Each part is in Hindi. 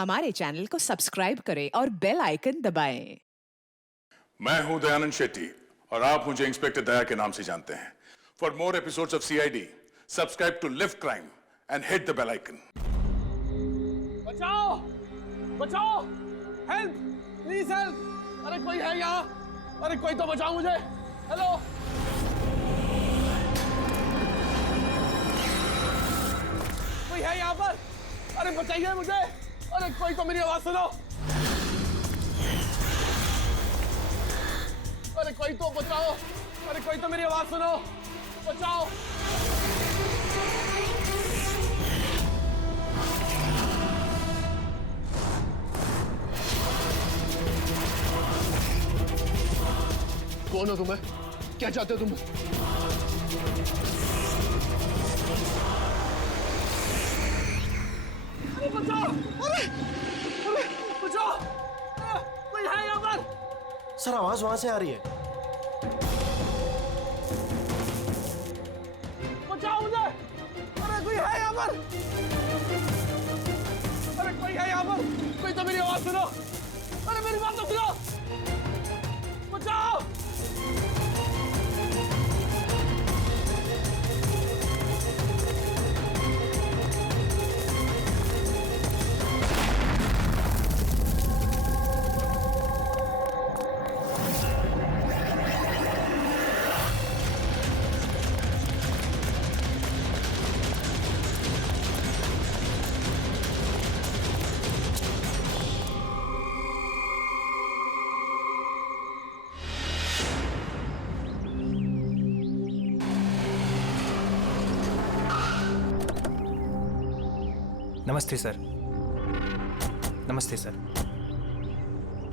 हमारे चैनल को सब्सक्राइब करें और बेल आइकन दबाएं। मैं हूं दयानंद शेट्टी और आप मुझे इंस्पेक्टर दया के नाम से जानते हैं। For more episodes of CID subscribe to lift crime and hit the bell icon. बचाओ बचाओ, हेल्प प्लीज हेल्प। अरे कोई है यहाँ? अरे कोई तो बचाओ मुझे। हेलो, कोई है यहाँ पर? अरे बचाइए मुझे। अरे कोई तो मेरी आवाज सुनो। अरे कोई तो बचाओ। अरे कोई तो मेरी आवाज सुनो, बचाओ। कौन हो तुम्हें? क्या चाहते हो तुम? अरे बचाओ! अरे अरे बचाओ! कोई है यहाँ पर? सर आवाज वहां से आ रही है। बचाओ मुझे! अरे कोई है यहाँ पर? अरे कोई है यहाँ पर? कोई तो मेरी आवाज सुनो। अरे मेरी बात तो सुनो। बचाओ! नमस्ते सर। नमस्ते सर।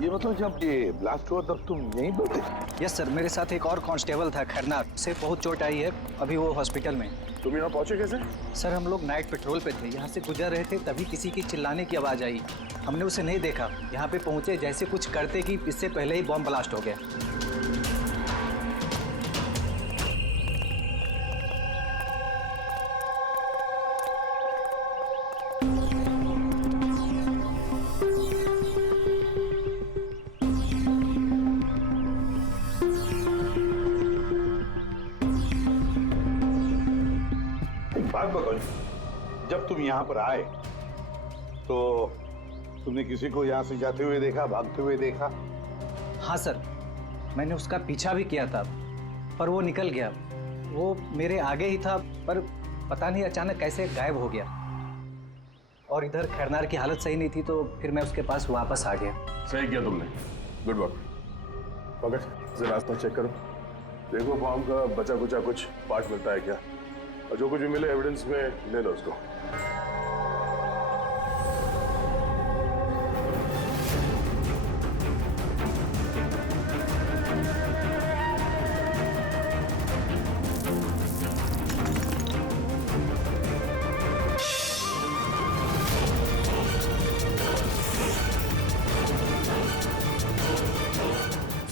ये मतलब जब ये ब्लास्ट हुआ तब तुम यहीं पर थे? यस सर, मेरे साथ एक और कांस्टेबल था खरनार, उसे बहुत चोट आई है, अभी वो हॉस्पिटल में। तुम यहाँ पहुंचे कैसे? सर हम लोग नाइट पेट्रोल पे थे, यहाँ से गुजर रहे थे तभी किसी की चिल्लाने की आवाज़ आई। हमने उसे नहीं देखा, यहाँ पे पहुँचे जैसे कुछ करते कि इससे पहले ही बॉम्ब ब्लास्ट हो गया। बात बताओ, जब तुम यहाँ पर आए तो तुमने किसी को यहाँ से जाते हुए देखा, भागते हुए देखा? हाँ सर, मैंने उसका पीछा भी किया था पर वो निकल गया। वो मेरे आगे ही था पर पता नहीं अचानक कैसे गायब हो गया। और इधर खैरनार की हालत सही नहीं थी तो फिर मैं उसके पास वापस आ गया। सही किया तुमने, गुड वर्क। पकड़, जरा रास्ता चेक करो, देखो बॉम्ब का बचा कुचा कुछ पार्ट मिलता है क्या, और जो कुछ भी मिले एविडेंस में ले लो उसको।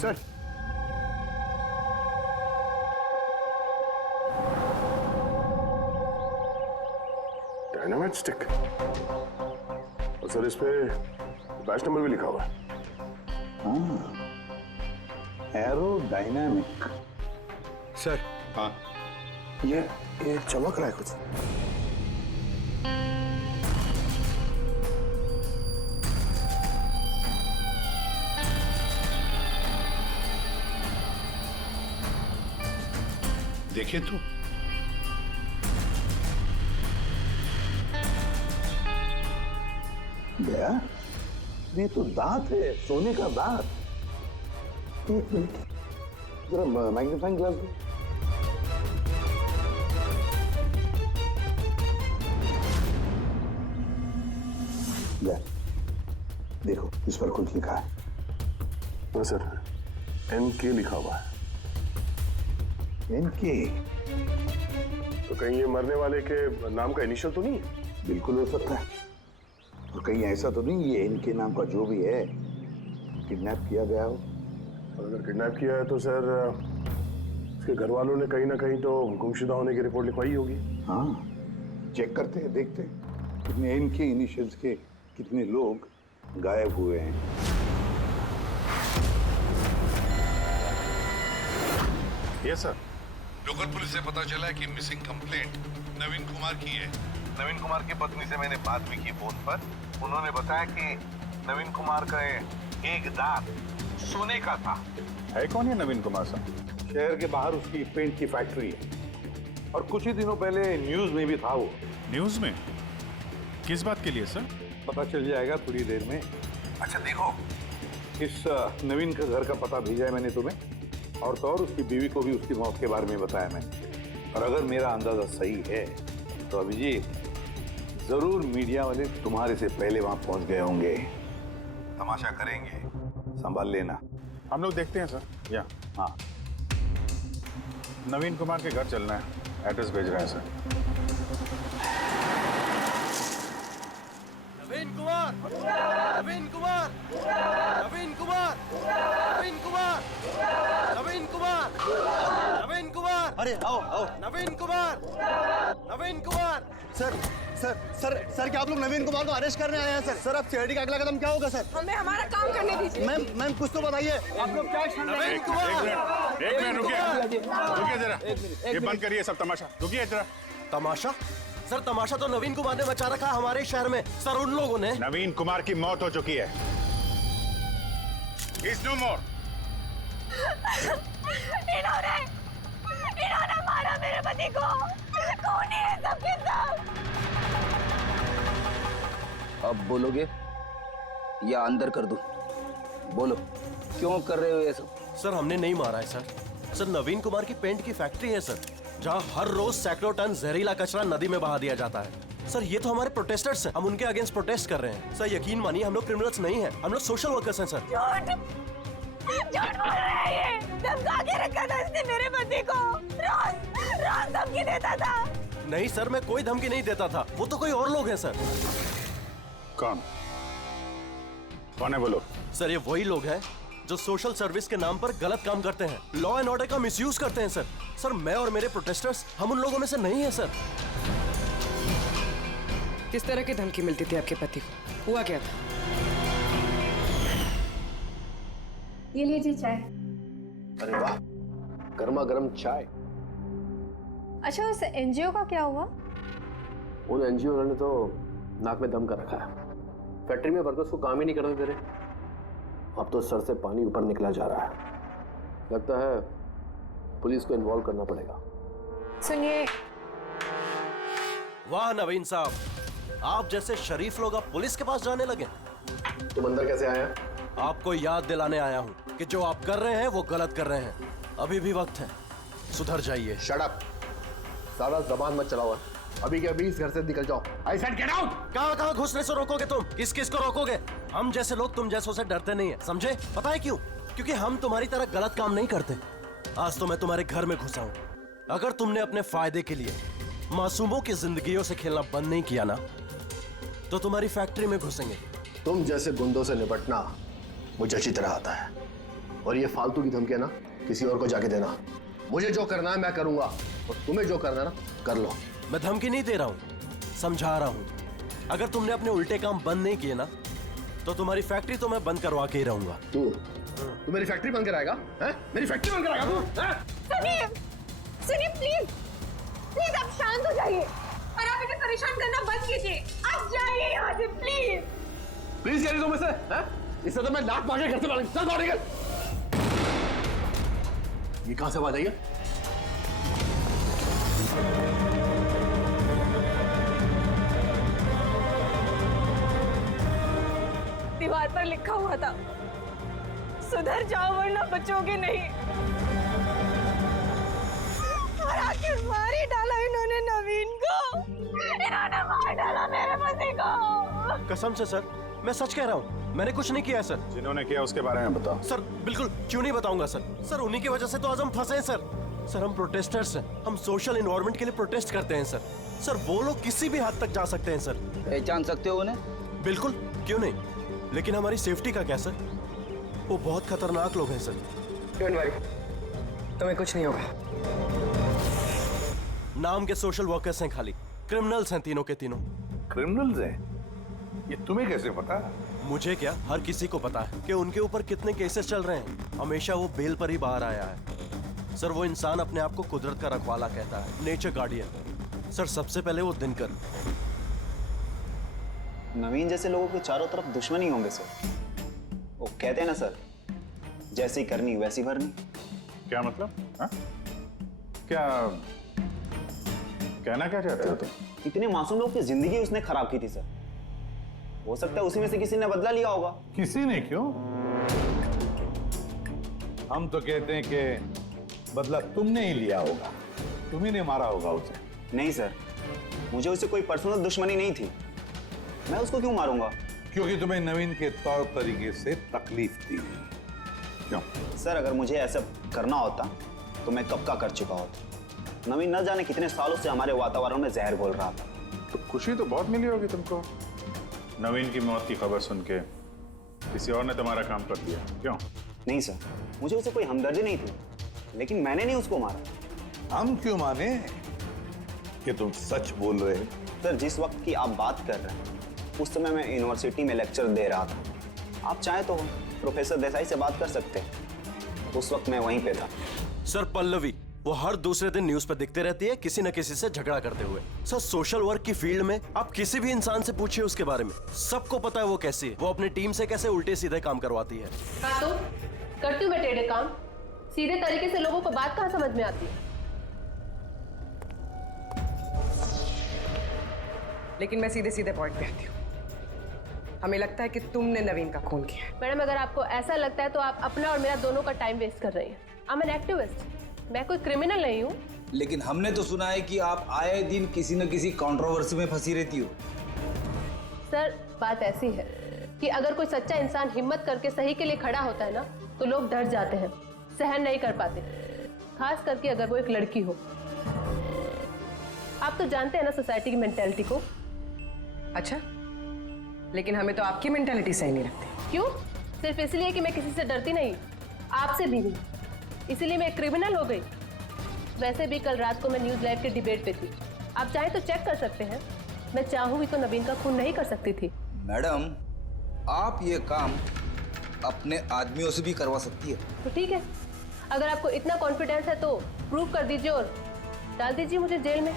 सर, डायनामाइट स्टिक, और सर इस पे बैच नंबर भी लिखा हुआ है। Arrow dynamic. सर हाँ, ये चमक रहा है कुछ। देखे तो गया, ये तो दांत है, सोने का दांत। एक मिनट, जरा मैग्नीफाइंग ग्लास दो। ले, देखो इस पर कुछ लिखा है। हाँ सर, NK लिखा हुआ है। इनके तो कहीं ये मरने वाले के नाम का इनिशियल तो नहीं है? बिल्कुल हो सकता है, और कहीं ऐसा तो नहीं ये इनके नाम का जो भी है किडनैप किया गया हो। और अगर किडनैप किया है तो सर उसके घर वालों ने कहीं ना कहीं तो गुमशुदा होने की रिपोर्ट लिखवाई होगी। हाँ, चेक करते हैं, देखते हैं कितने इनके इनिशियल्स के कितने लोग गायब हुए हैं। Yes sir. लोकल पुलिस से पता चला है कि मिसिंग कंप्लेंट नवीन कुमार की है। नवीन कुमार की पत्नी से मैंने बात भी की फोन पर। उन्होंने बताया कि नवीन कुमार का एक दांत सोने का था। है कौन है नवीन कुमार साहब? शहर के बाहर उसकी पेंट की फैक्ट्री है और कुछ ही दिनों पहले न्यूज में भी था वो। न्यूज में? किस बात के लिए सर? पता चल जाएगा थोड़ी देर में। अच्छा देखो, इस नवीन का घर का पता भेजा है मैंने तुम्हें, और तो और उसकी बीवी को भी उसकी मौत के बारे में बताया मैंने। और अगर मेरा अंदाजा सही है तो अभिजीत, जरूर मीडिया वाले तुम्हारे से पहले वहां पहुंच गए होंगे। तमाशा करेंगे, संभाल लेना। हम लोग देखते हैं सर। या हाँ, नवीन कुमार के घर चलना है, एड्रेस भेज रहे हैं सर। नवीन कुमार, नवीन कुमार, नवीन कुमार, नवीन कुमार, नवीन कुमार, नवीन कुमार। अरे आओ आओ। Naveen Kumar, Naveen Kumar. Sir sir sir sir क्या आप लोग नवीन कुमार को अरेस्ट करने आए हैं सर? सर अब सिक्योरिटी का अगला कदम क्या होगा सर? हमें हमारा काम करने दीजिए। मैम मैम कुछ तो बताइए। आप लोग क्या नवीन कुमार, एक मिनट रुकिए जरा, ये बंद करिए सब तमाशा। रुकिए जरा। तमाशा? सर तमाशा तो नवीन कुमार ने मचा रखा है हमारे शहर में। सर उन लोगों ने नवीन कुमार की मौत हो चुकी है। He's no more। इन्होंने मारा मेरे पति को। कौन है सबके सब? अब बोलोगे या अंदर कर दूं? बोलो, क्यों कर रहे हो ये सब? सर हमने नहीं मारा है सर। सर नवीन कुमार की पेंट की फैक्ट्री है सर, जहाँ हर रोज सैकड़ों टन जहरीला कचरा नदी में बहा दिया जाता है। सर ये तो हमारे प्रोटेस्टर्स हैं, हम उनके अगेंस्ट प्रोटेस्ट कर रहे हैं। सर यकीन मानिए हम लोग क्रिमिनल्स नहीं हैं, हम लोग सोशल वर्कर्स हैं सर। झूठ बोल रहा है ये। धमका के रखा था इसने मेरे पति को। रोज धमकी देता था। नहीं सर, मैं कोई धमकी नहीं देता था, वो तो कोई और लोग हैं सर। कौन कौन है बोलो? सर ये वही लोग हैं जो सोशल सर्विस के नाम पर गलत काम करते हैं, लॉ एंड ऑर्डर का मिसयूज करते हैं सर। सर मैं और मेरे प्रोटेस्टर्स, हम उन लोगों में से नहीं है सर। किस तरह की धमकी मिलती थी आपके पति को? हुआ क्या था? ये लीजिए चाय। अरे वाह, गर्मा गर्म चाय। अच्छा उस एनजीओ का क्या हुआ? उन एनजीओ ने तो नाक में दम कर रखा है। फैक्ट्री में वर्कर्स को काम ही नहीं करने दे रहे। अब तो सर से पानी ऊपर निकला जा रहा है। लगता है पुलिस को इन्वॉल्व करना पड़ेगा। सुनिए। वाह नवीन साहब, आप जैसे शरीफ लोग अब पुलिस के पास जाने लगे। तुम अंदर कैसे आया? आपको याद दिलाने आया हूँ कि जो आप कर रहे हैं वो गलत कर रहे हैं। अभी भी वक्त है, सुधर जाइए। शट अप, सारा जबान मत चलाओ। अभी के अभी इस घर से निकल जाओ। I said get out. कहाँ घुसने से रोकोगे तुम? किस किस को रोकोगे? हम जैसे लोग तुम जैसों से डरते नहीं है, समझे? पता है क्यों? क्योंकि हम तुम्हारी तरह गलत काम नहीं करते। आज तो मैं तुम्हारे घर में घुसा हूँ। अगर तुमने अपने फायदे के लिए मासूमों की जिंदगियों से खेलना बंद नहीं किया ना, तो तुम्हारी फैक्ट्री में घुसेंगे। तुम जैसे गुंडों से निपटना मुझे अच्छी तरह आता है, और ये फालतू की धमकियां ना किसी और को जाके देना। मुझे जो करना है मैं करूंगा, और तुम्हें जो करना है ना कर लो। मैं धमकी नहीं दे रहा हूँ, समझा रहा हूँ। अगर तुमने अपने उल्टे काम बंद नहीं किए ना, तो तुम्हारी फैक्ट्री तो मैं बंद करवा के ही रहूंगा। तू मेरी फैक्ट्री बंद कराएगा? मेरी फैक्ट्री बंद कराएगा तू? सुनिए, सुनिए प्लीज, प्लीज आप शांत हो जाइए और आप इन्हें परेशान करना बंद कीजिए। आप जाइए यहाँ से प्लीज। प्लीज कह रही तुम इसे? इससे तो मैं लात मार के घर से बाहर चल बाहर निकल। ये कहां से आवाज आई है? दीवार पर लिखा हुआ था, सुधर जाओ वरना बचोगे नहीं। और आखिर मार ही डाला इन्होंने नवीन को। इन्होंने मार डाला मेरे पति को। कसम से सर, मैं सच कह रहा हूँ, मैंने कुछ नहीं किया है सर। जिन्होंने किया उसके बारे में बताओ। सर बिल्कुल क्यों नहीं बताऊंगा सर। सर उन्हीं की वजह से तो आज हम फंसे हैं सर। सर हम प्रोटेस्टर्स हैं, हम सोशल एनवायरनमेंट के लिए प्रोटेस्ट करते हैं सर। सर वो लोग किसी भी हद तक जा सकते हैं सर। पहचान सकते हो उन्हें? बिल्कुल, क्यों नहीं, लेकिन हमारी सेफ्टी का क्या सर? वो बहुत खतरनाक लोग हैं सर। डोंट वरी, तुम्हें कुछ नहीं होगा। नाम के सोशल वर्कर्स हैं खाली, क्रिमिनल्स हैं तीनों के तीनों। क्रिमिनल्स हैं? ये तुम्हें कैसे पता? मुझे क्या, हर किसी को पता है कि उनके ऊपर कितने केसेस चल रहे हैं। हमेशा वो बेल पर ही बाहर आया है। सर, वो इंसान अपने आप को कुदरत का रखवाला कहता है, नेचर गार्डियन। सर, सबसे पहले वो दिनकर। नवीन जैसे लोगों के चारों तरफ दुश्मनी होंगे सर। वो कहते हैं ना सर, जैसी करनी वैसी भरनी। क्या मतलब? हा? क्या कहना क्या चाहते हो तुम? इतने मासूम लोग की जिंदगी उसने खराब की थी सर। हो सकता है उसी में से किसी ने बदला लिया होगा। किसी ने क्यों? हम तो कहते हैं कि बदला तुमने ही लिया होगा, तुम्ही ने मारा होगा उसे। नहीं सर, मुझे उससे कोई पर्सनल दुश्मनी नहीं थी। मैं उसको क्यों मारूंगा? क्योंकि तुम्हें नवीन के तौर तरीके से तकलीफ दी। क्यों? सर, अगर मुझे ऐसा करना होता तो मैं कब का कर चुका होता। नवीन न जाने कितने सालों से हमारे वातावरण में जहर घोल रहा था। तो खुशी तो बहुत मिली होगी तुमको नवीन की मौत की खबर सुन के। किसी और ने तुम्हारा काम कर दिया। क्यों? नहीं सर, मुझे उससे कोई हमदर्दी नहीं थी, लेकिन मैंने नहीं उसको मारा। हम क्यों माने कि तुम सच बोल रहे हो? सर, जिस वक्त की आप बात कर रहे हैं उस समय मैं यूनिवर्सिटी में लेक्चर दे रहा था। आप चाहे तो प्रोफेसर देसाई से बात कर सकते हैं, उस वक्त मैं वहीं पे था। सर, पल्लवी वो हर दूसरे दिन न्यूज पर दिखते रहती है किसी न किसी से झगड़ा करते हुए। सर, सोशल वर्क की फील्ड में आप किसी भी इंसान से पूछिए उसके बारे में, सबको पता है वो कैसी है। वो अपनी टीम से कैसे उल्टे सीधे काम करवाती है। हाँ तो करती हूँ मैं टेढ़े काम। सीधे तरीके से लोगों को बात कहाँ समझ में आती है। लेकिन मैं सीधे सीधे पॉइंट पे आती हूँ। हमें लगता है कि तुमने नवीन का खून किया है। मैडम, अगर आपको ऐसा लगता है तो आप अपना और मेरा दोनों का टाइम वेस्ट कर रही हैं। आई एम एन एक्टिविस्ट, मैं कोई क्रिमिनल नहीं हूँ। लेकिन हमने तो सुना है कि आप आए दिन किसी न किसी कंट्रोवर्सी में फंसी रहती हो। सर, बात ऐसी है कि अगर कोई सच्चा इंसान हिम्मत करके सही के लिए खड़ा होता है ना, तो लोग डर जाते हैं, सहन नहीं कर पाते, खास करके अगर वो एक लड़की हो। आप तो जानते हैं ना सोसाइटी की मेंटालिटी को। अच्छा, लेकिन हमें तो आपकी मेंटालिटी सही नहीं लगती। क्यों? सिर्फ इसलिए कि मैं किसी से डरती नहीं, आपसे भी नहीं, इसीलिए मैं क्रिमिनल हो गई। वैसे भी कल रात को मैं न्यूज़ लाइव के डिबेट पे थी, आप चाहे तो चेक कर सकते हैं। मैं चाहूँ तो नवीन का खून नहीं कर सकती थी। मैडम, आप ये काम अपने आदमियों से भी करवा सकती है। तो ठीक है, अगर आपको इतना कॉन्फिडेंस है तो प्रूव कर दीजिए और डाल दीजिए मुझे जेल में।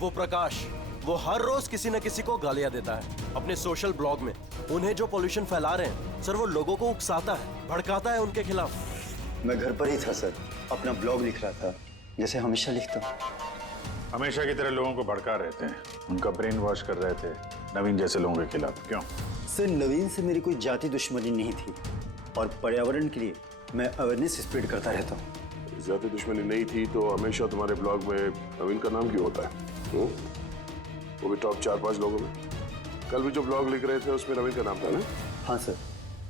वो प्रकाश, वो हर रोज किसी न किसी को गालियां देता है अपने सोशल ब्लॉग में। उन्हें जो पॉल्यूशन फैला रहे हैं सर, वो लोगों को उकसाता है, भड़काता है उनके खिलाफ। मैं घर पर ही था सर, अपना ब्लॉग लिख रहा था, जैसे हमेशा लिखता हूँ। हमेशा की तरह लोगों को भड़का रहे थे, उनका ब्रेन वॉश कर रहे थे नवीन जैसे लोगों के खिलाफ। क्यों? सर, नवीन से मेरी कोई जाति दुश्मनी नहीं थी और पर्यावरण के लिए मैं अवेयरनेस स्प्रेड करता रहता हूँ। ज्यादा दुश्मनी नहीं थी तो हमेशा तुम्हारे ब्लॉग में नवीन का नाम क्यों होता है? वो भी टॉप 4-5 लोगों में। कल भी जो ब्लॉग लिख रहे थे उसमें नवीन का नाम था ना? हाँ सर,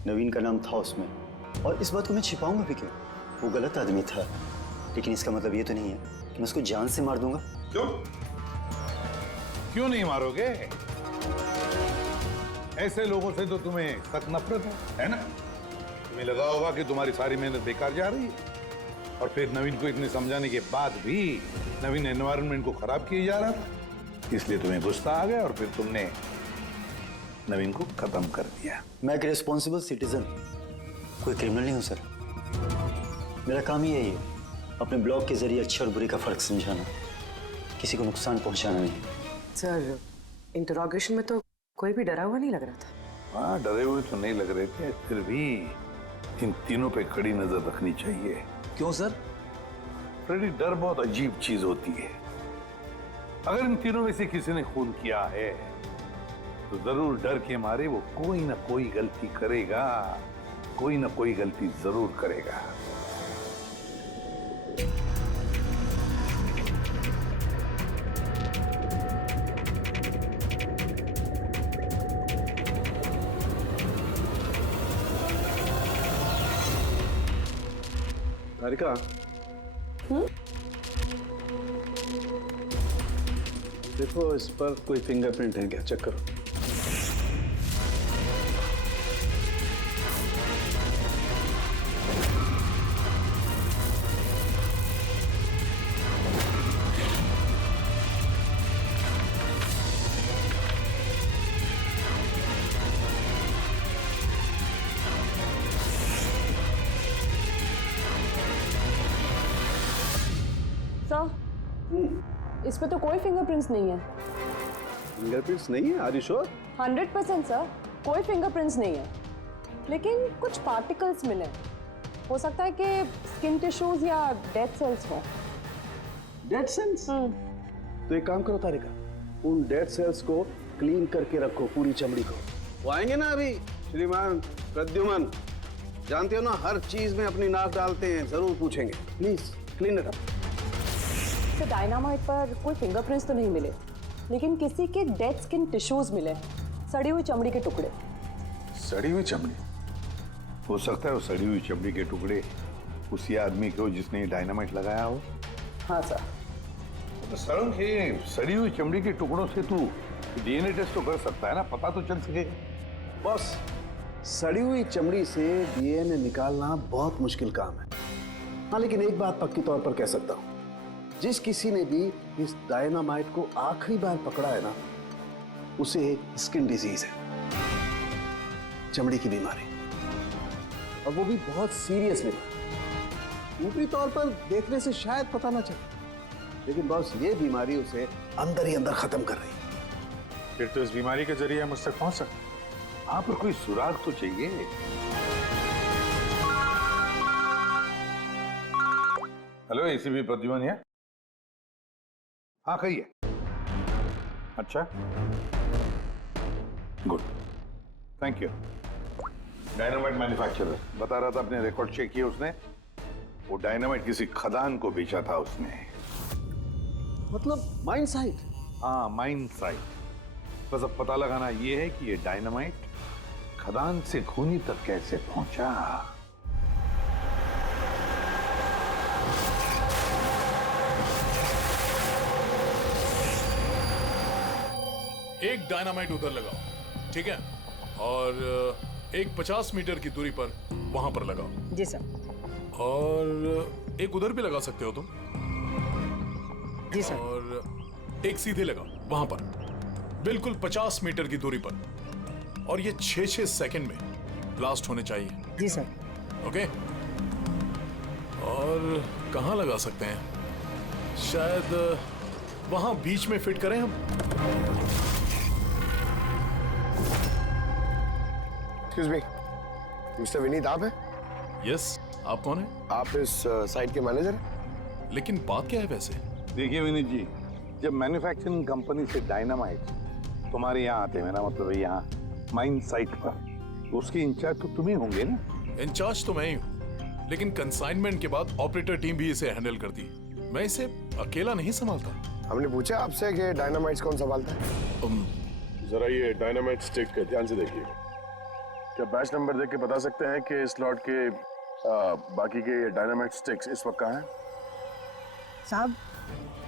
नवीन का नाम था उसमें, और इस बात को मैं छिपाऊंगा भी क्यों? वो गलत आदमी था, लेकिन इसका मतलब ये तो नहीं है कि मैं उसको जान से मार दूंगा। क्यों? क्यों नहीं मारोगे? ऐसे लोगों से तो तुम्हें सख्त नफरत है ना? तुम्हें लगा होगा कि तुम्हारी सारी मेहनत बेकार जा रही है, और फिर नवीन को इतने समझाने के बाद भी नवीन एनवायरनमेंट को खराब किए जा रहा था, इसलिए तुम्हें गुस्सा आ गया और फिर तुमने नवीन को खत्म कर दिया। मैं एक रिस्पॉन्सिबल सिटीजन, कोई क्रिमिनल नहीं हूँ सर। मेरा काम ही यही है, अपने ब्लॉग के जरिए अच्छे और बुरे का फर्क समझाना, किसी को नुकसान पहुंचाना नहीं। सर, इंटरोगेशन में तो कोई भी डरा हुआ नहीं लग रहा था। हाँ, डरे हुए तो नहीं लग रहे थे, फिर भी इन तीनों पे कड़ी नजर रखनी चाहिए। क्यों सर? फ्रेडी, डर बहुत अजीब चीज होती है। अगर इन तीनों में से किसी ने खून किया है तो जरूर डर के मारे वो कोई ना कोई गलती करेगा, कोई ना कोई गलती जरूर करेगा। हारिका, देखो इस पर कोई फिंगरप्रिंट है क्या? चेक करो। सर, इस पे तो कोई फिंगरप्रिंट्स नहीं है। फिंगरप्रिंट्स नहीं है? Are you sure? 100% सर, कोई फिंगरप्रिंट्स नहीं है, लेकिन कुछ पार्टिकल्स मिले। हो सकता है कि स्किन टिश्यूज या डेड सेल्स हो। Dead cells? तो एक काम करो तारिका, उन डेड सेल्स को क्लीन करके रखो, पूरी चमड़ी को। वो आएंगे ना अभी श्रीमान प्रद्युमन, जानते हो ना हर चीज में अपनी नाक डालते हैं, जरूर पूछेंगे। Please clean it up. तो डायनामाइट पर कोई फिंगरप्रिंट्स तो नहीं मिले, लेकिन किसी के डेड स्किन टिश्यूज मिले, सड़ी हुई चमड़ी के टुकड़े। सड़ी हुई चमड़ी? हो सकता है वो सड़ी हुई चमड़ी के टुकड़े उसी आदमी के हो जिसने डायनामाइट लगाया हो। हाँ सर। तो सड़न के सड़ी हुई चमड़ी के टुकड़ों से तू डीएनए टेस्ट तो कर सकता है ना, पता तो चल सकेगा। बॉस, सड़ी हुई चमड़ी से डीएनए निकालना बहुत मुश्किल काम है। हाँ, लेकिन एक बात पक्की तौर पर कह सकता हूँ, जिस किसी ने भी इस डायनामाइट को आखिरी बार पकड़ा है ना, उसे स्किन डिजीज है, चमड़ी की बीमारी, और वो भी बहुत सीरियस बीमारी। ऊपरी तौर पर देखने से शायद पता ना चले, लेकिन बॉस ये बीमारी उसे अंदर ही अंदर खत्म कर रही है। फिर तो इस बीमारी के जरिए हम उस तक पहुंच सकते हैं। हाँ, पर कोई सुराग तो चाहिए। हेलो, एसीपी प्रद्युमन है? हाँ, कहिए। अच्छा, good, thank you. Dynamite manufacturer बता रहा था, अपने रिकॉर्ड चेक किए उसने, वो डायनामाइट किसी खदान को बेचा था उसने। मतलब माइन साइट? हाँ, माइन साइट। बस अब पता लगाना ये है कि ये डायनामाइट खदान से खूनी तक कैसे पहुंचा। एक डायनामाइट उधर लगाओ, ठीक है? और एक 50 मीटर की दूरी पर वहां पर लगाओ। जी सर। और एक उधर भी लगा सकते हो तुम। जी सर। और एक सीधे लगाओ वहां पर, बिल्कुल 50 मीटर की दूरी पर, और ये 6-6 सेकंड में ब्लास्ट होने चाहिए। जी सर। ओके? और कहां लगा सकते हैं? शायद वहां बीच में फिट करें हम। एक्सक्यूज मी, मिस्टर विनीत आप हैं? यस, आप कौन हैं? आप इस साइट के मैनेजर हैं? लेकिन बात क्या है वैसे? देखिए विनीत जी, जब मैन्युफैक्चरिंग कंपनी से डायनामाइट तुम्हारे यहाँ आते हैं, मेरा मतलब है यहाँ माइन साइट पर, तो उसके इंचार्ज तो तुम ही होंगे ना? इंचार्ज तो मैं ही हूँ, लेकिन कंसाइनमेंट के बाद ऑपरेटर टीम भी इसे हैंडल करती है। मैं इसे अकेला नहीं संभालता। हमने पूछा आपसे कि डायनामाइट्स कौन संभालता है? जरा ये डायनामाइट स्टिक ध्यान से देखिए। क्या बैच नंबर देख के बता सकते हैं कि इस लॉट के बाकी के डायनामाइट स्टिक्स इस वक्त कहाँ हैं? साहब,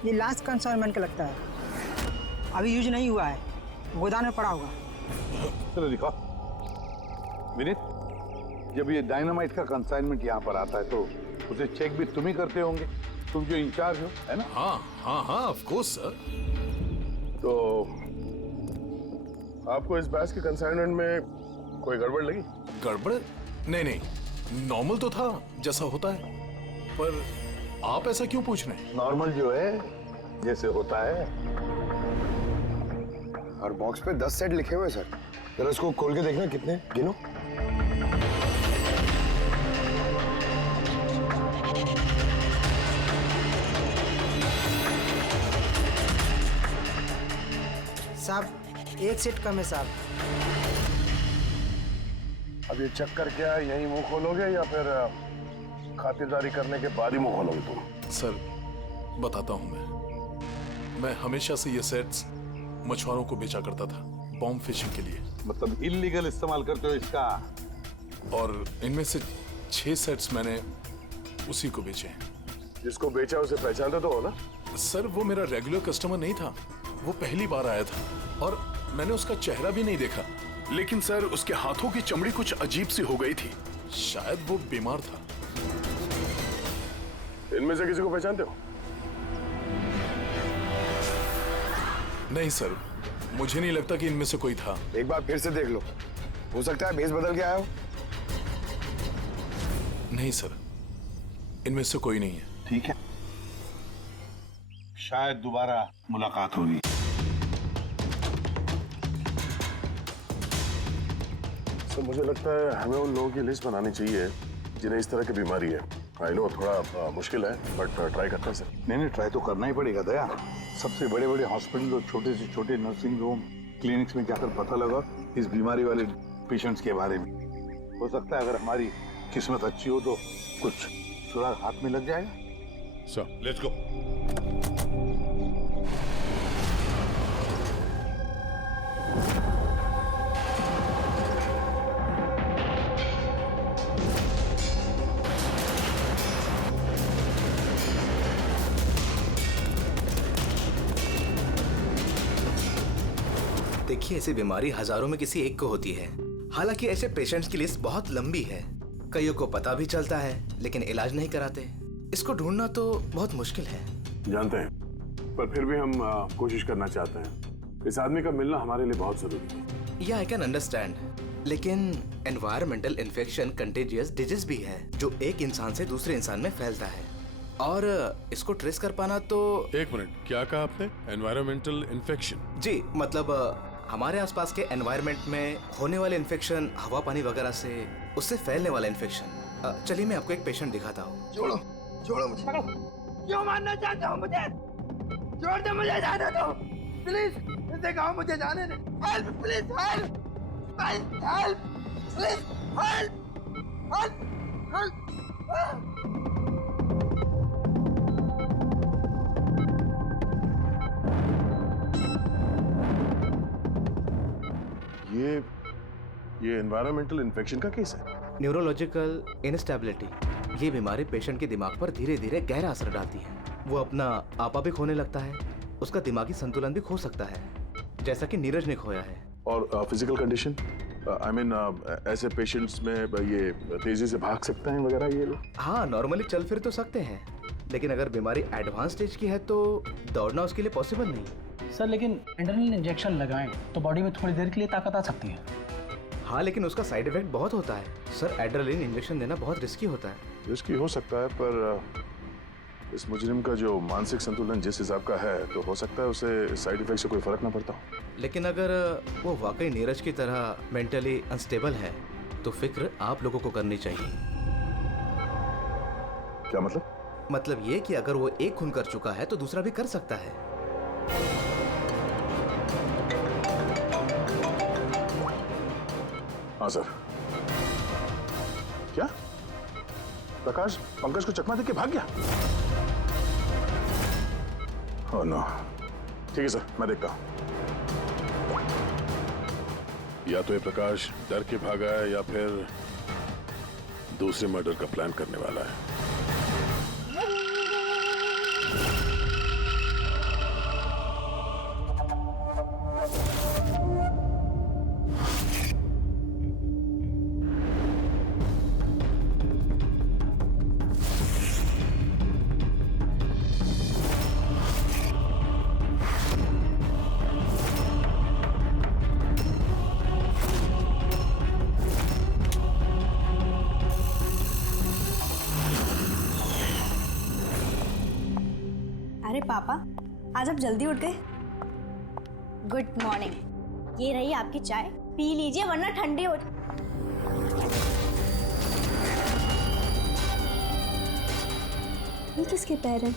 ये लास्ट कंसाइनमेंट का लगता है, अभी यूज नहीं हुआ है, गोदाम में पड़ा होगा। चलो दिखाओ। विनीत, जब ये डायनामाइट का कंसाइनमेंट यहाँ पर आता है तो उसे चेक भी तुम ही करते होंगे, तुम जो इंचार्ज हो, है ना? हाँ हाँ हाँ, ऑफ कोर्स सर। तो आपको इस बैच के कंसाइनमेंट में कोई गड़बड़ लगी? गड़बड़? नहीं नहीं, नॉर्मल तो था जैसा होता है, पर आप ऐसा क्यों पूछ रहे हैं? नॉर्मल जो है जैसे होता है। और बॉक्स पे 10 सेट लिखे हुए हैं सर, जरा इसको खोल के देखना कितने, गिनो। साहब, एक सेट कम है साहब। अब ये चक्कर क्या है, यही मुंह खोलोगे या फिर खातिरदारी करने के बाद ही मुंह खोलोगे तुम? सर बताता हूं, मैं हमेशा से ये सेट्स मछुआरों को बेचा करता था, बॉम्ब फिशिंग के लिए। मतलब इलीगल इस्तेमाल करते हो इसका? और इनमें से 6 सेट्स मैंने उसी को बेचे हैं। जिसको बेचा उसे पहचानते तो हो ना? सर वो मेरा रेगुलर कस्टमर नहीं था, वो पहली बार आया था और मैंने उसका चेहरा भी नहीं देखा। लेकिन सर उसके हाथों की चमड़ी कुछ अजीब सी हो गई थी। शायद वो बीमार था। इनमें से किसी को पहचानते हो? नहीं सर, मुझे नहीं लगता कि इनमें से कोई था। एक बार फिर से देख लो, हो सकता है भेस बदल के आया हो। नहीं सर, इनमें से कोई नहीं है। ठीक है, शायद दोबारा मुलाकात होगी। सर मुझे लगता है हमें उन लोगों की लिस्ट बनानी चाहिए जिन्हें इस तरह की बीमारी है। आई नो थोड़ा मुश्किल है बट ट्राई करते हैं सर। नहीं, ट्राई तो करना ही पड़ेगा दया। सबसे बड़े बड़े हॉस्पिटल और छोटे से छोटे नर्सिंग होम, क्लिनिक्स में जाकर पता लगा इस बीमारी वाले पेशेंट्स के बारे में। हो सकता है अगर हमारी किस्मत अच्छी हो तो कुछ सुराग हाथ में लग जाएगा। Sir let's go. देखिए, ऐसी बीमारी हजारों में किसी एक को होती है। हालांकि ऐसे पेशेंट्स की लिस्ट बहुत लंबी है। कईयों को पता भी चलता है लेकिन इलाज नहीं कराते। इसको ढूंढना तो बहुत मुश्किल है। जानते हैं, पर फिर भी हम कोशिश करना चाहते हैं। इस आदमी का मिलना हमारे लिए बहुत जरूरी है। या आई कैन अंडरस्टैंड, लेकिन एनवायरमेंटल इन्फेक्शन कंटेजियस डिजीज भी है जो एक इंसान से दूसरे इंसान में फैलता है और इसको ट्रेस कर पाना तो। एक मिनट, क्या कहा आपने? Environmental infection? जी, मतलब हमारे आसपास के एनवायरनमेंट में होने वाले इन्फेक्शन, हवा पानी वगैरह से उससे फैलने वाला इन्फेक्शन। चलिए मैं आपको एक पेशेंट दिखाता हूँ। छोड़ो छोड़ो मुझे। क्यों मारना चाहते हो मुझे? छोड़ दे मुझे, जाने दो प्लीज। दिखाओ मुझे, जाने दे। Help please, help help help please, help help help. ये एनवायरमेंटल इन्फेक्शन का केस है। न्यूरोलॉजिकल इनस्टेबिलिटी, ये बीमारी पेशेंट के दिमाग पर धीरे धीरे गहरा असर डालती है। वो अपना आपा भी खोने लगता है, उसका दिमागी संतुलन भी खो सकता है, जैसा कि नीरज ने खोया है। और फिजिकल कंडीशन, आई मीन ऐसे पेशेंट्स में ये तेजी से भाग सकते हैं वगैरह ये लोग? हाँ, नॉर्मली चल फिर तो सकते हैं, लेकिन अगर बीमारी एडवांस स्टेज की है तो दौड़ना उसके लिए पॉसिबल नहीं। सर लेकिन एड्रेनलिन इंजेक्शन लगाएं तो बॉडी में थोड़ी देर के लिए ताकत आ सकती है। हाँ, लेकिन उसका साइड इफेक्ट बहुत होता है। सर, एड्रेनलिन इंजेक्शन देना बहुत रिस्की होता है। रिस्की हो सकता है, पर इस मुजरिम का जो मानसिक संतुलन जिस हिसाब का है तो हो सकता है उसे साइड इफेक्ट से कोई फर्क ना पड़ता हो। लेकिन अगर वो वाकई नीरज की तरह मेंटली अनस्टेबल है तो फिक्र आप लोगों को करनी चाहिए। क्या मतलब? मतलब ये कि अगर वो एक खून कर चुका है तो दूसरा भी कर सकता है। हाँ सर। क्या प्रकाश पंकज को चकमा देके भाग गया? Oh no. ठीक है सर, मैं देखता हूं। या तो ये प्रकाश डर के भागा है या फिर दूसरे मर्डर का प्लान करने वाला है। अरे पापा, आज आप जल्दी उठ गए। Good morning. ये रही आपकी चाय, पी लीजिए वरना ठंडी हो। ये किसके पैर हैं?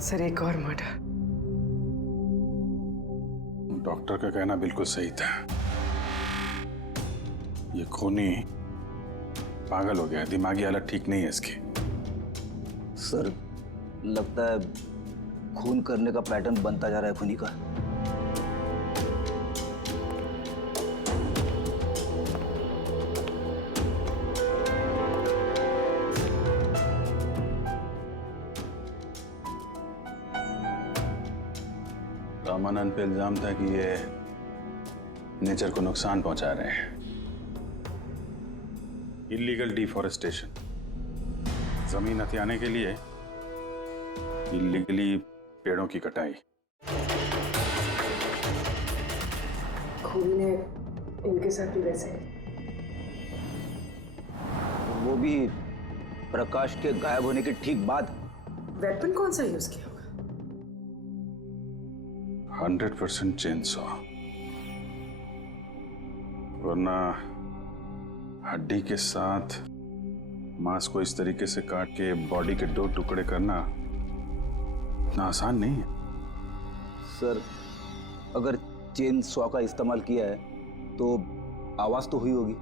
सर, एक और मर्डर। डॉक्टर का कहना बिल्कुल सही था। ये खूनी पागल हो गया, दिमागी हालत ठीक नहीं है इसकी। सर, लगता है खून करने का पैटर्न बनता जा रहा है खूनी का। रामानंद पे इल्जाम था कि ये नेचर को नुकसान पहुंचा रहे हैं। इलीगल डिफॉरेस्टेशन, जमीन हथियाने के लिए इलीगली पेड़ों की कटाई। खूनी ने इनके साथ भी वैसे वो भी प्रकाश के गायब होने के ठीक बाद। वेपन कौन सा यूज किया होगा? 100% चेनसॉ, वरना हड्डी के साथ मांस को इस तरीके से काट के बॉडी के 2 टुकड़े करना इतना आसान नहीं है। सर, अगर चेन सॉ का इस्तेमाल किया है तो आवाज तो हुई होगी,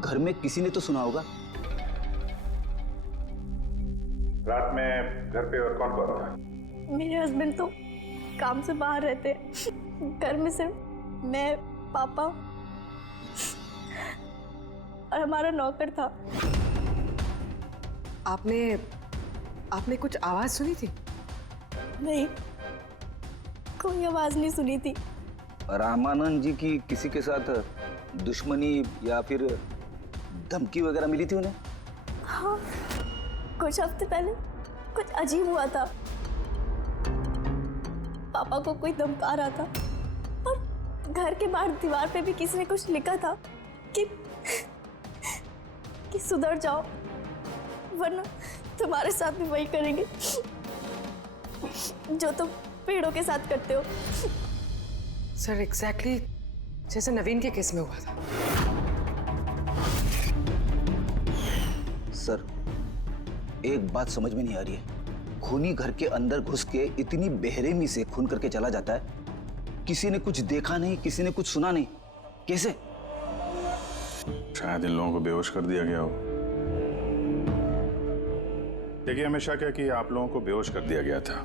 घर में किसी ने तो सुना होगा। रात में घर पे और कौन कौन था? मेरे हस्बैंड तो काम से बाहर रहते हैं। घर में सिर्फ मैं, पापा और हमारा नौकर था। आपने कुछ आवाज सुनी थी? नहीं, कोई आवाज नहीं सुनी थी। रामानंद जी की किसी के साथ दुश्मनी या फिर धमकी वगैरह मिली थी उन्हें? हाँ, कुछ हफ्ते पहले कुछ अजीब हुआ था। पापा को कोई धमका रहा था और घर के बाहर दीवार पे भी किसी ने कुछ लिखा था कि सुधर जाओ वरना तुम्हारे साथ भी वही करेंगे जो तुम पेड़ों के साथ करते हो। सर, एग्जैक्टली जैसे नवीन के केस में हुआ था। सर, एक बात समझ में नहीं आ रही है। खूनी घर के अंदर घुस के इतनी बेरहमी से खून करके चला जाता है, किसी ने कुछ देखा नहीं, किसी ने कुछ सुना नहीं, कैसे? शायद इन लोगों को बेहोश कर दिया गया हो। देखिए, हमेशा क्या कि आप लोगों को बेहोश कर दिया गया था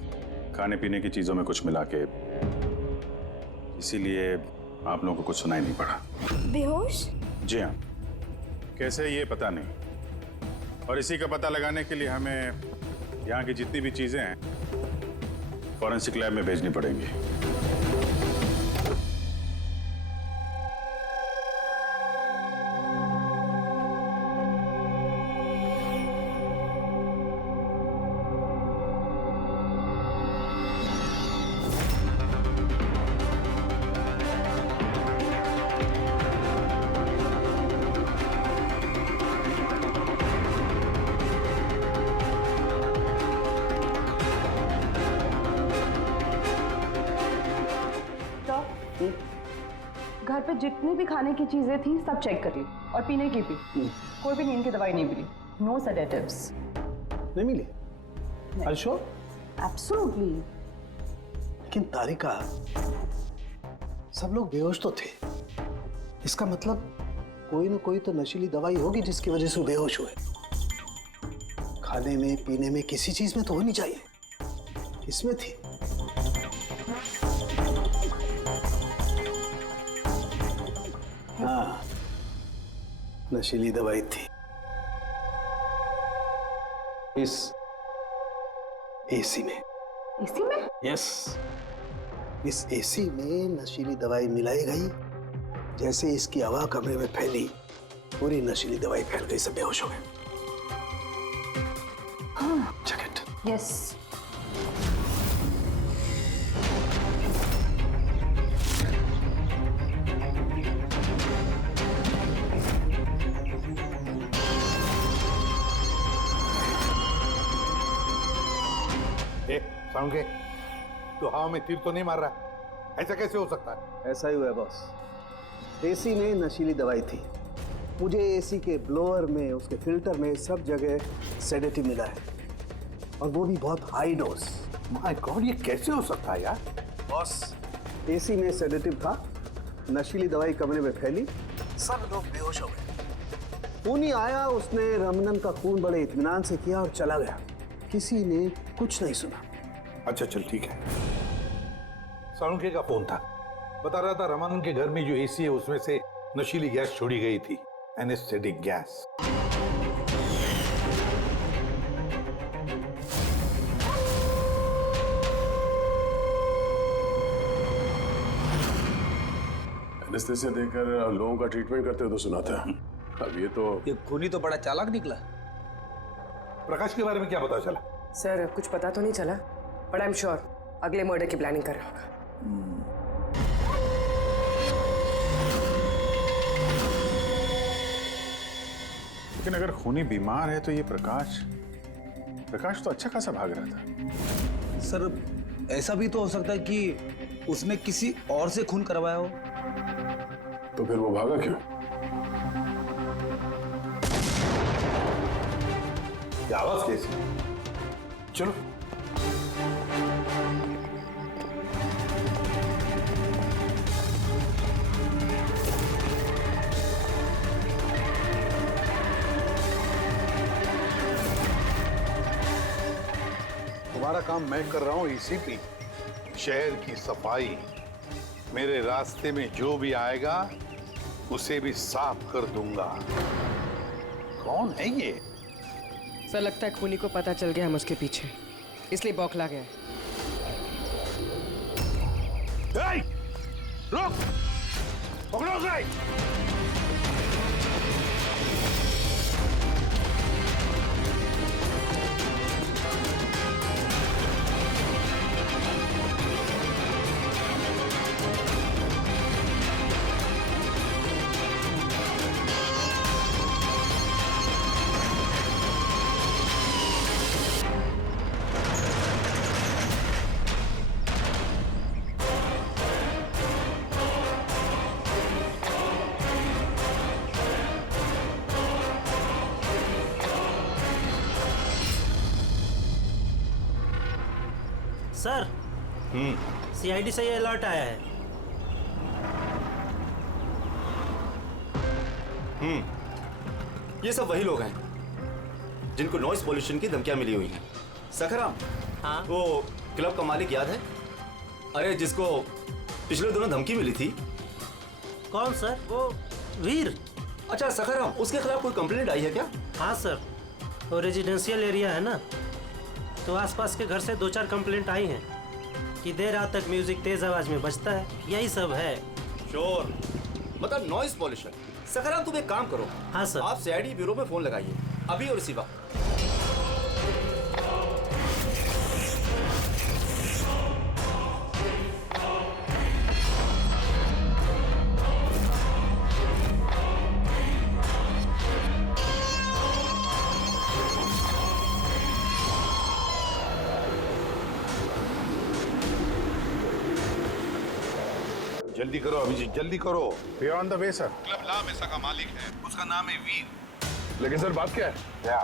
खाने पीने की चीजों में कुछ मिला के, इसीलिए आप लोगों को कुछ सुनाई नहीं पड़ा। बेहोश? जी हाँ, कैसे ये पता नहीं, और इसी का पता लगाने के लिए हमें यहाँ की जितनी भी चीजें हैं फॉरेंसिक लैब में भेजनी पड़ेंगी। घर पे जितनी भी खाने की चीजें थी सब चेक कर ली और पीने की भी। कोई भी नींद की दवाई नहीं मिली। No sedatives. नहीं मिली? Are you sure? एब्सोल्युटली। लेकिन तारिका, सब लोग बेहोश तो थे। इसका मतलब कोई ना कोई तो नशीली दवाई होगी जिसकी वजह से वो बेहोश हुए। खाने में, पीने में, किसी चीज में तो होनी चाहिए। इसमें थी। हाँ, नशीली दवाई थी। इस एसी में। एसी में? यस, इस एसी में नशीली दवाई मिलाई गई। जैसे इसकी हवा कमरे में फैली, पूरी नशीली दवाई फैल गई, सब बेहोश हो गए। हाँ। Check it. यस। साउंड के, तो हवा में तीर तो नहीं मार रहा? ऐसा कैसे हो सकता है? ऐसा ही हुआ है बॉस। एसी में नशीली दवाई थी। मुझे एसी के ब्लोअर में, उसके फिल्टर में, सब जगह सेडेटिव मिला है, और वो भी बहुत हाई डोज। माय गॉड, ये कैसे हो सकता है यार? बॉस, एसी में सेडेटिव था, नशीली दवाई कमरे में फैली, सब लोग बेहोश हो गए। खूनी आया, उसने रमनन का खून बड़े इत्मीनान से किया और चला गया। किसी ने कुछ नहीं सुना। अच्छा चल ठीक है। साळुंखे का फोन था, बता रहा था रमानंद के घर में जो एसी है उसमें से नशीली गैस छोड़ी गई थी, एनेस्थेटिक गैस। बिस्तर से देकर लोगों का ट्रीटमेंट करते हो तो सुना था। अब ये खूनी तो बड़ा चालाक निकला। प्रकाश के बारे में क्या पता चला? सर कुछ पता तो नहीं चला, बट आई एम श्योर अगले मर्डर की प्लानिंग कर रहा होगा। लेकिन अगर खूनी बीमार है तो ये प्रकाश तो अच्छा खासा भाग रहा था। सर ऐसा भी तो हो सकता है कि उसने किसी और से खून करवाया हो। तो फिर वो भागा क्यों? ये आवाज कैसी? चलो तुम्हारा काम मैं कर रहा हूं एसीपी। शहर की सफाई। मेरे रास्ते में जो भी आएगा उसे भी साफ कर दूंगा। कौन है ये? सर लगता है खूनी को पता चल गया हम उसके पीछे, इसलिए बौखला गया। रुक! पकड़ो उसे! सर, सीआईडी से ये अलर्ट आया है। ये सब वही लोग हैं जिनको नॉइस पॉल्यूशन की धमकियां मिली हुई हैं। सखराम, हाँ? वो क्लब का मालिक याद है? अरे जिसको पिछले दिनों धमकी मिली थी। कौन सर? वो वीर। अच्छा सखराम, उसके खिलाफ कोई कंप्लेंट आई है क्या? हाँ सर, वो रेजिडेंशियल एरिया है ना, तो आसपास के घर से 2-4 कंप्लेंट आई हैं कि देर रात तक म्यूजिक तेज आवाज में बजता है, यही सब है। शोर मतलब नॉइस पॉल्यूशन। सखराम तुम एक काम करो। हाँ सर। आप सीआईडी ब्यूरो में फोन लगाइए अभी और इसी वक्त। जल्दी करो अभिजीत, जल्दी करो। We are on the way sir. Club La Mesa का मालिक है, उसका नाम है वीर। लेकिन सर बात क्या है? क्या?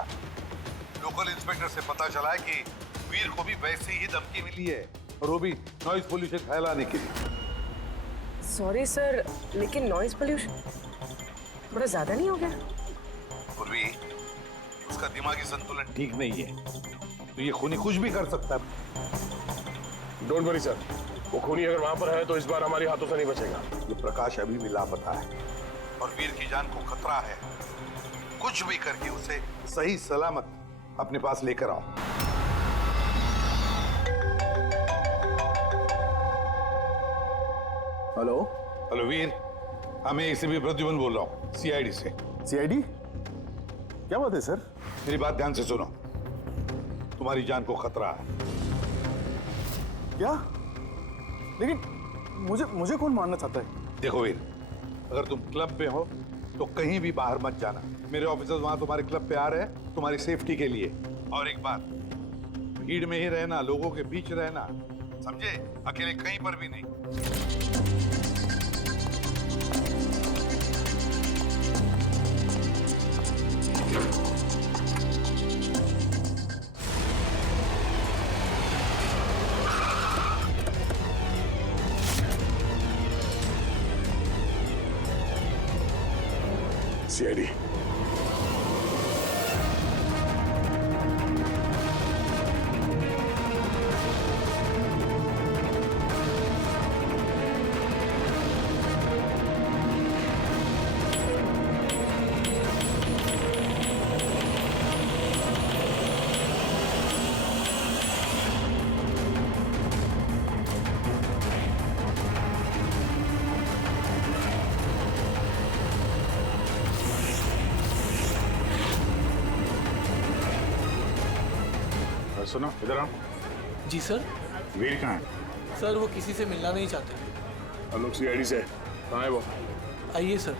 लोकल इंस्पेक्टर से पता चला है कि वीर को भी वैसे ही धमकी मिली है, और वो भी नॉइज पोल्यूशन फैलाने के लिए। सॉरी सर, लेकिन नॉइज पोल्यूशन थोड़ा ज्यादा नहीं हो गया? पूर्वी, उसका दिमागी संतुलन ठीक नहीं है, तो ये खूनी कुछ भी कर सकता है। डोंट वरी सर, वो खूनी अगर वहां पर है तो इस बार हमारे हाथों से नहीं बचेगा। ये प्रकाश अभी भी लापता है और वीर की जान को खतरा है। कुछ भी करके उसे सही सलामत अपने पास लेकर आओ। हेलो हेलो वीर, मैं एसीपी प्रद्युमन बोल रहा हूँ, सीआईडी से। सीआईडी? क्या बात है सर? मेरी बात ध्यान से सुनो, तुम्हारी जान को खतरा है। क्या? लेकिन मुझे कौन मारना चाहता है? देखो वीर, अगर तुम क्लब पे हो तो कहीं भी बाहर मत जाना। मेरे ऑफिसर्स वहां तुम्हारे क्लब पे आ रहे हैं तुम्हारी सेफ्टी के लिए। और एक बात, भीड़ में ही रहना, लोगों के बीच रहना, समझे? अकेले कहीं पर भी नहीं। सीआईडी। सुनो इधर आओ। जी सर। वीर कहाँ है? सर वो किसी से मिलना नहीं चाहते। आलोक सीआईडी से कहाँ है वो? आइए सर।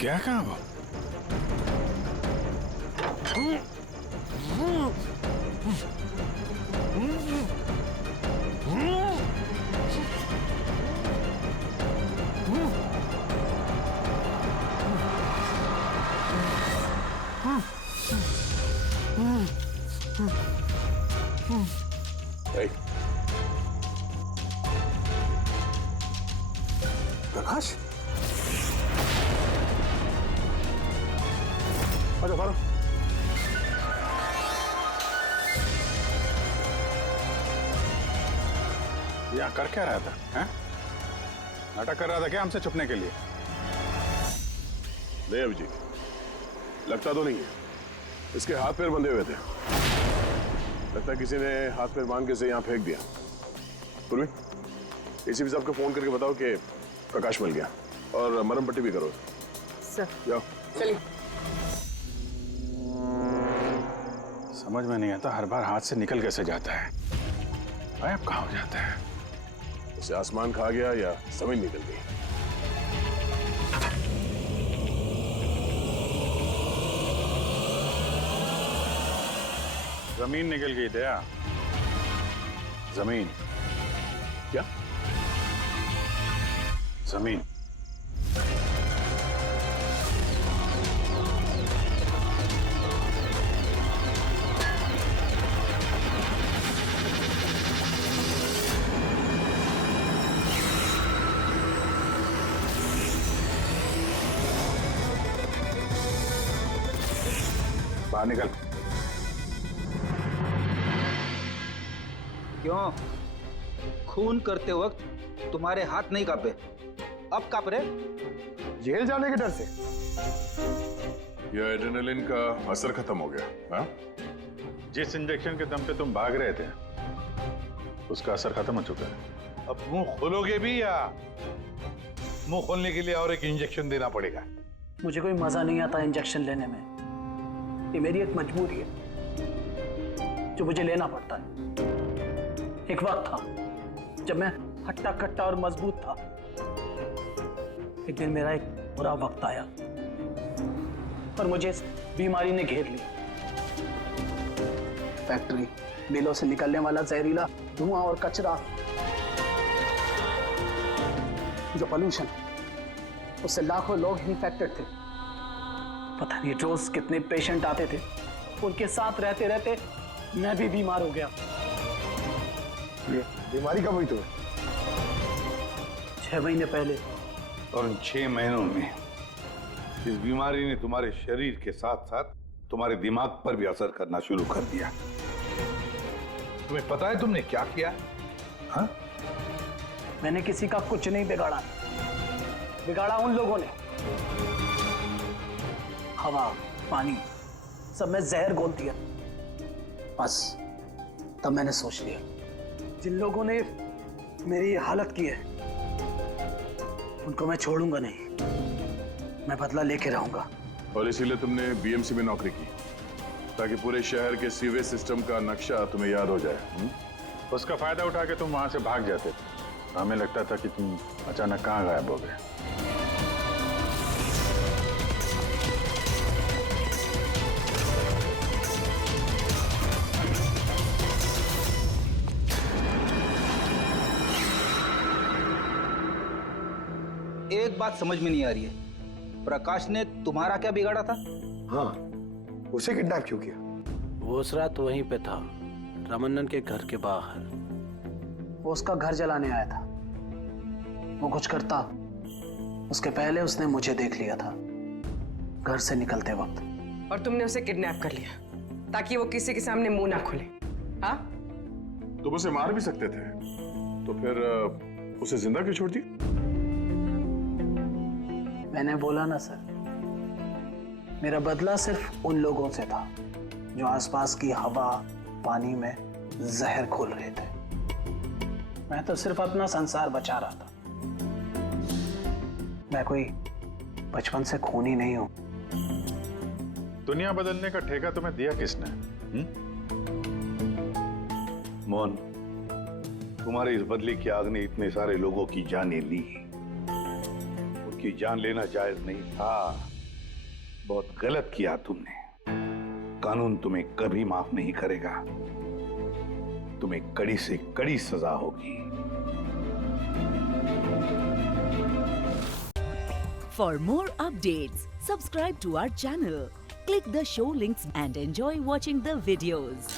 क्या कहा वो? प्रकाश, आजा बारो। यहाँ कर क्या रहा था? हैं? नाटक कर रहा था क्या हमसे छुपने के लिए? नहीं अभिजीत, लगता तो नहीं है। इसके हाथ पैर बंधे हुए थे। लगता है किसी ने हाथ पैर बांध के इसे यहाँ फेंक दिया। पूर्वी, एसीपी साहब को फोन करके बताओ कि प्रकाश मिल गया और मरहम पट्टी भी करो। सर। जाओ। चलिए। समझ में नहीं आता हर बार हाथ से निकल कैसे जाता है, गायब कहाँ हो जाता है। उसे आसमान खा गया या जमीन निकल गई। जमीन निकल गई दया। जमीन क्या? जमीन। बाहर निकल। क्यों? खून करते वक्त तुम्हारे हाथ नहीं कांपे, अब कांप रहे? जेल जाने के डर से? यह एड्रेनलिन का असर खत्म हो गया। हाँ? जिस इंजेक्शन के दम पे तुम भाग रहे थे उसका असर खत्म हो चुका है। अब मुंह खोलोगे भी या मुंह खोलने के लिए और एक इंजेक्शन देना पड़ेगा? मुझे कोई मजा नहीं आता इंजेक्शन लेने में। ये मेरी एक मजबूरी है जो मुझे लेना पड़ता है। एक वक्त था जब मैं हट्टा कट्टा और मजबूत था। एक दिन मेरा एक बुरा वक्त आया और मुझे इस बीमारी ने घेर लिया। फैक्ट्री, मिलों से निकलने वाला जहरीला धुआं और कचरा, जो पोल्यूशन, उससे लाखों लोग इन्फेक्टेड थे। पता नहीं रोज कितने पेशेंट आते थे। उनके साथ रहते रहते मैं भी बीमार हो गया। ये बीमारी कब हुई तुम्हें? 6 महीने पहले। और उन 6 महीनों में इस बीमारी ने तुम्हारे शरीर के साथ साथ तुम्हारे दिमाग पर भी असर करना शुरू कर दिया। तुम्हें पता है तुमने क्या किया? हाँ? मैंने किसी का कुछ नहीं बिगाड़ा। बिगाड़ा उन लोगों ने। हवा, पानी, सब में जहर घोल दिया। बस तब मैंने सोच लिया, जिन लोगों ने मेरी हालत की है उनको मैं छोड़ूंगा नहीं। मैं बदला लेके रहूंगा। और इसीलिए तुमने बीएमसी में नौकरी की, ताकि पूरे शहर के सीवेज सिस्टम का नक्शा तुम्हें याद हो जाए। उसका फायदा उठा के तुम वहां से भाग जाते थे। हमें लगता था कि तुम अचानक कहाँ गायब हो गए। बात समझ में नहीं आ रही है, प्रकाश ने तुम्हारा क्या बिगाड़ा था? हाँ, उसे किडनैप क्यों किया? वो उस रात वहीं पे था, रमन्नन के घर के बाहर। वो उसका घर जलाने आया था। वो कुछ करता उसके पहले उसने मुझे देख लिया था घर से निकलते वक्त। और तुमने उसे किडनैप कर लिया ताकि वो किसी के सामने मुंह ना खोले। हाँ? तुम उसे मार भी सकते थे, तो फिर उसे जिंदा क्यों छोड़ दिया? मैंने बोला ना सर, मेरा बदला सिर्फ उन लोगों से था जो आसपास की हवा पानी में जहर घोल रहे थे। मैं तो सिर्फ अपना संसार बचा रहा था। मैं कोई बचपन से खूनी नहीं हूं। दुनिया बदलने का ठेका तुम्हें दिया किसने? मोहन, तुम्हारी इस बदली की आग ने इतने सारे लोगों की जानें ली। उनकी जान लेना जायज नहीं था। बहुत गलत किया तुमने। कानून तुम्हें कभी माफ नहीं करेगा। तुम्हें कड़ी से कड़ी सजा होगी। For more updates, subscribe to our channel, click the show links and enjoy watching the videos.